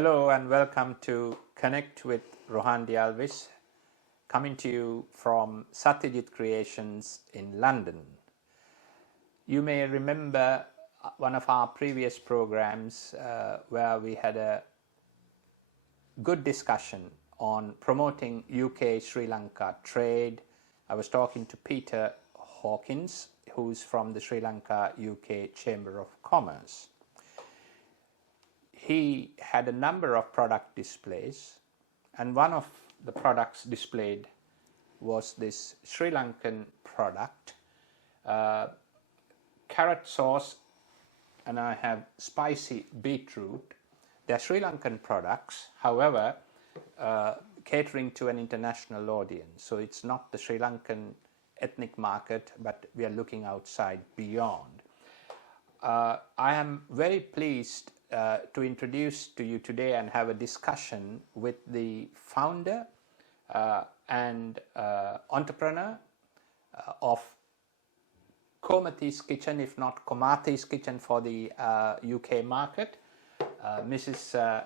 Hello and welcome to Connect with Rohan Alwis, coming to you from Satyajit Creations in London. You may remember one of our previous programs where we had a good discussion on promoting UK-Sri Lanka trade. I was talking to Peter Hawkins, who's from the Sri Lanka UK Chamber of Commerce. He had a number of product displays, and one of the products displayed was this Sri Lankan product, carrot sauce, and I have spicy beetroot. They're Sri Lankan products, however, catering to an international audience. So it's not the Sri Lankan ethnic market, but we are looking outside beyond. I am very pleased to introduce to you today and have a discussion with the founder and entrepreneur of Komathy's Kitchen, if not Komathy's Kitchen for the UK market, Mrs.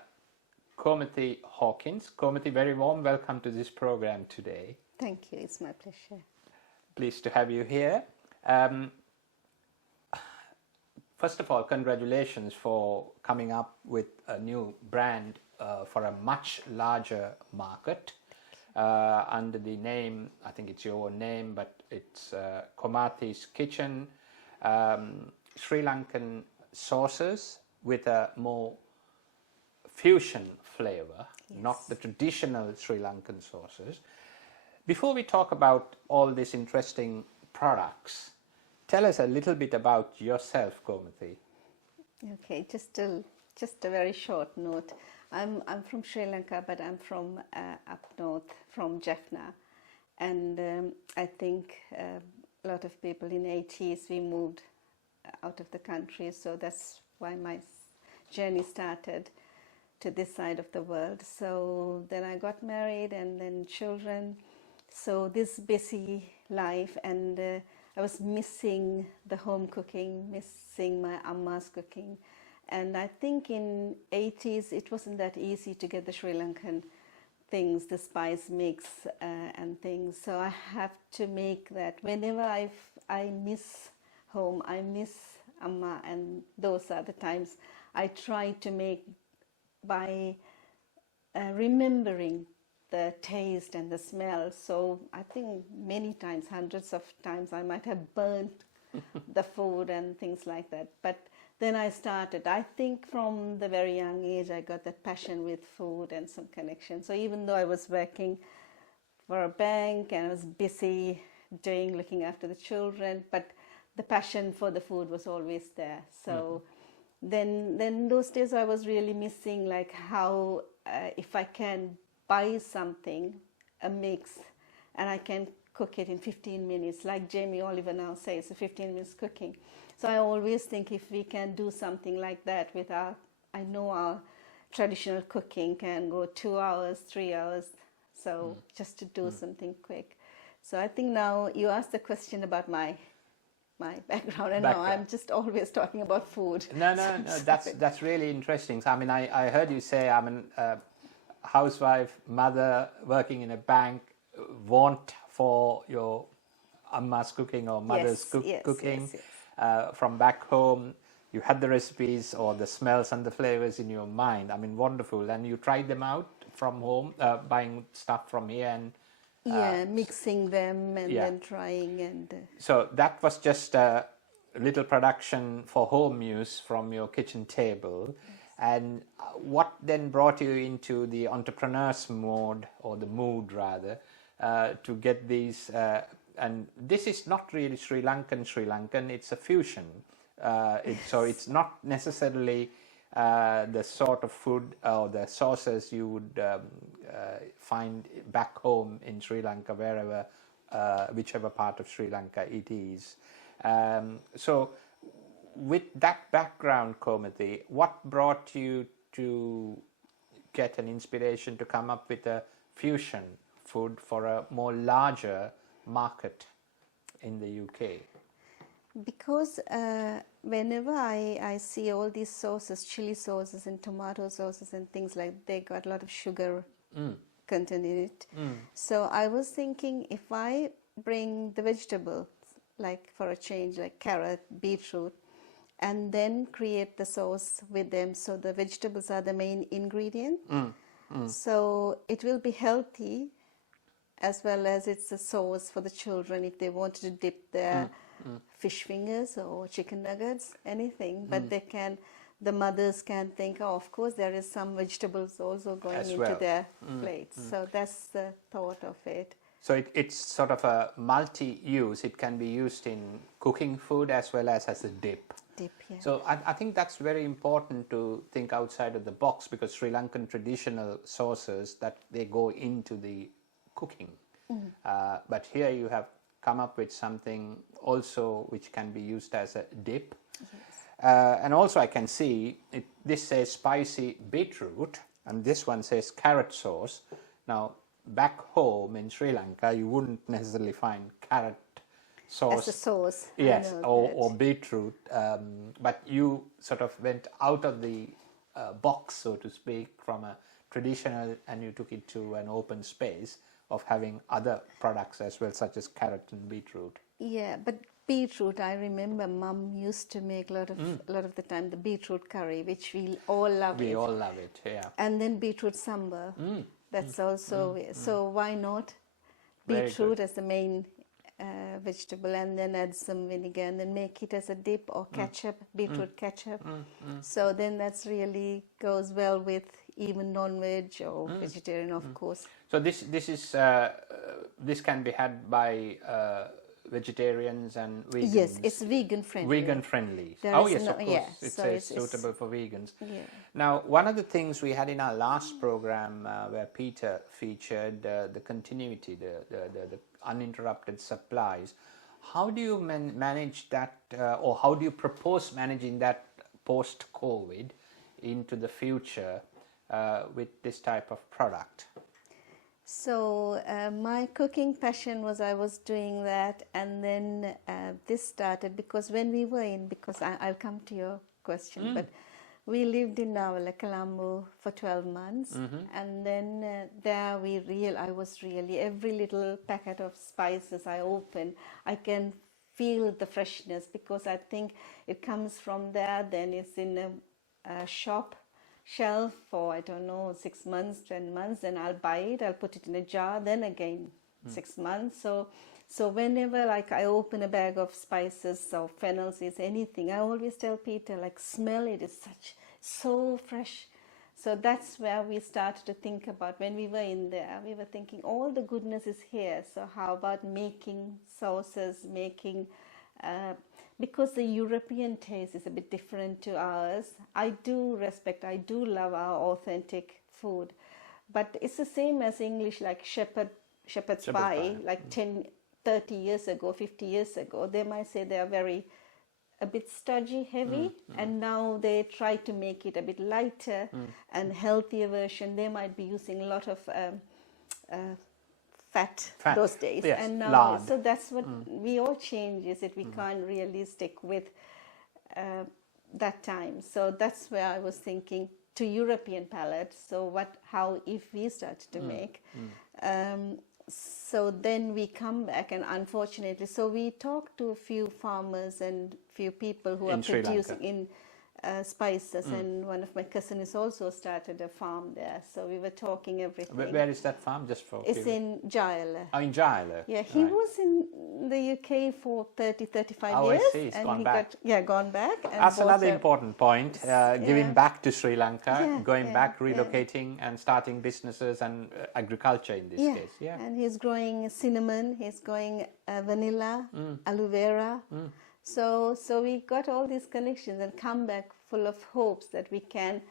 Komathy Hawkins. Komathy, very warm welcome to this program today. Thank you, it's my pleasure. Pleased to have you here. First of all, congratulations for coming up with a new brand for a much larger market under the name, I think it's your own name, but it's Komathy's Kitchen, Sri Lankan sauces with a more fusion flavor, yes, not the traditional Sri Lankan sauces. Before we talk about all these interesting products, tell us a little bit about yourself, Komathy. Okay, just a very short note. I'm from Sri Lanka, but I'm from up north, from Jaffna, and I think a lot of people in the 80s we moved out of the country, so that's why my journey started to this side of the world. So then I got married and then children. So this busy life, and I was missing the home cooking, missing my Amma's cooking. And I think in 80s it wasn't that easy to get the Sri Lankan things, the spice mix and things. So I have to make that. Whenever I miss home, I miss Amma, and those are the times I try to make by remembering the taste and the smell. So I think many times, hundreds of times, I might have burnt the food and things like that. But then I started. I think from the very young age, I got that passion with food and some connection. So even though I was working for a bank and I was busy looking after the children, but the passion for the food was always there. So then those days I was really missing, like how if I can buy something, a mix, and I can cook it in 15 minutes, like Jamie Oliver now says, 15 minutes cooking. So I always think if we can do something like that with I know our traditional cooking can go 2 hours, 3 hours, so just to do something quick. So I think now you asked the question about my background, and now I'm just always talking about food. No, that's really interesting. So, I mean, I heard you say I'm a housewife, mother, working in a bank, want for your Amma's cooking or mother's cooking. From back home, you had the recipes or the smells and the flavors in your mind. I mean, wonderful. And you tried them out from home, buying stuff from here and mixing them and then trying. And so that was just a little production for home use from your kitchen table. And what then brought you into the entrepreneur's mode, or the mood rather, to get these, and this is not really Sri Lankan, it's a fusion. So it's not necessarily the sort of food or the sauces you would find back home in Sri Lanka, wherever, whichever part of Sri Lanka it is. So with that background, Komathy, what brought you to get an inspiration to come up with a fusion food for a more larger market in the UK? Because whenever I see all these sauces, chili sauces and tomato sauces and things like, they got a lot of sugar content in it. So I was thinking, if I bring the vegetables, like for a change, like carrot, beetroot, and then create the sauce with them, so the vegetables are the main ingredient. So it will be healthy, as well as it's a sauce for the children if they wanted to dip their fish fingers or chicken nuggets, anything. But they can, the mothers can think, oh, of course there is some vegetables also going As into well. their plates. So that's the thought of it. So it's sort of a multi-use. It can be used in cooking food as well as a dip. Dip, yeah. So I think that's very important to think outside of the box, because Sri Lankan traditional sauces, that they go into the cooking. But here you have come up with something also which can be used as a dip. Yes. And also I can see this says spicy beetroot and this one says carrot sauce. Now back home in Sri Lanka you wouldn't necessarily find carrot sauce as a sauce. Yes, or beetroot, but you sort of went out of the box, so to speak, from a traditional, and you took it to an open space of having other products as well, such as carrot and beetroot. Yeah, but beetroot, I remember Mum used to make a lot of the time the beetroot curry, which we all love. We all love it, yeah. And then beetroot sambar. That's also so. Why not Very beetroot good. as the main vegetable, and then add some vinegar, and then make it as a dip or ketchup, beetroot ketchup. So then that's really goes well with even non-veg or vegetarian, of course. So this is this can be had by vegetarians and vegans. Yes, it's vegan friendly. Vegan friendly. There Oh is yes, no- of course. yeah, It so says it's suitable for vegans. Yeah. Now, one of the things we had in our last program where Peter featured the continuity, the uninterrupted supplies. How do you manage that, or how do you propose managing that post-COVID into the future with this type of product? So my cooking passion was, I was doing that, and then this started because when we were in, because I'll come to your question, but we lived in Colombo for 12 months, and then there I was really, every little packet of spices I open, I can feel the freshness, because I think it comes from there, then it's in a shop shelf for, I don't know, 6 months, 10 months, then I'll buy it, I'll put it in a jar, then again 6 months. So whenever I open a bag of spices or fennel seeds, anything, I always tell Peter, smell it, it's so fresh. So that's where we started to think about, when we were in there, we were thinking all the goodness is here. So how about making sauces, because the European taste is a bit different to ours. I do love our authentic food, but it's the same as English, like shepherd's pie, 10, 30 years ago, 50 years ago, they might say they are a bit stodgy, heavy, and now they try to make it a bit lighter and healthier version. They might be using a lot of fat those days, yes, and now lard. so that's what we all change, is it we can't really stick with that time. So that's where I was thinking to European palate. So how if we started to make so then we come back, and unfortunately, so we talked to a few farmers and few people who are producing in spices, and one of my cousins also started a farm there, so we were talking everything. Where is that farm, just for It's in Jaila. Oh, in Jaila. Yeah, he was in the UK for 30-35 years. I see, he's and gone he back. Gone back. And That's another important point, giving back to Sri Lanka, going back, relocating and starting businesses and agriculture in this case. Yeah. And he's growing cinnamon, he's growing vanilla, aloe vera. So we got all these connections and come back full of hopes that we can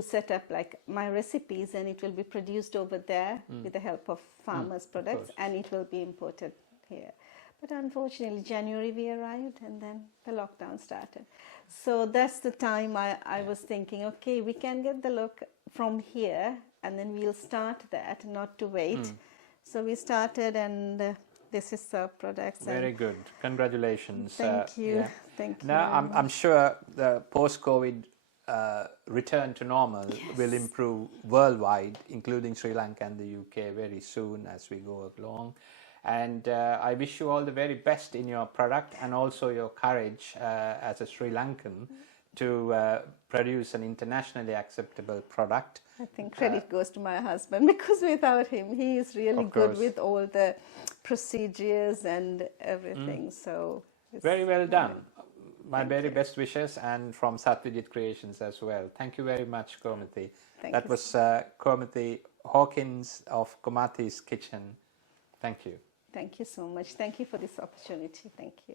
set up like my recipes, and it will be produced over there with the help of farmers' products, and it will be imported here. But unfortunately, January we arrived, and then the lockdown started. So that's the time I was thinking, okay, we can get the look from here, and then we'll start that, not to wait. So we started, and this is the products. Very And good. Congratulations. thank you. Yeah. Thank you. Now, very I'm much. sure the post-COVID return to normal will improve worldwide, including Sri Lanka and the UK, very soon as we go along. And I wish you all the very best in your product, and also your courage as a Sri Lankan to produce an internationally acceptable product. I think credit goes to my husband, because without him, he is really Of good course. with all the procedures and everything. So it's Very well done. My very best wishes, and from Satyajit Creations as well. Thank you very much, Komathy. Thank That you. was Komathy Hawkins of Komathy's Kitchen. Thank you. Thank you so much. Thank you for this opportunity. Thank you.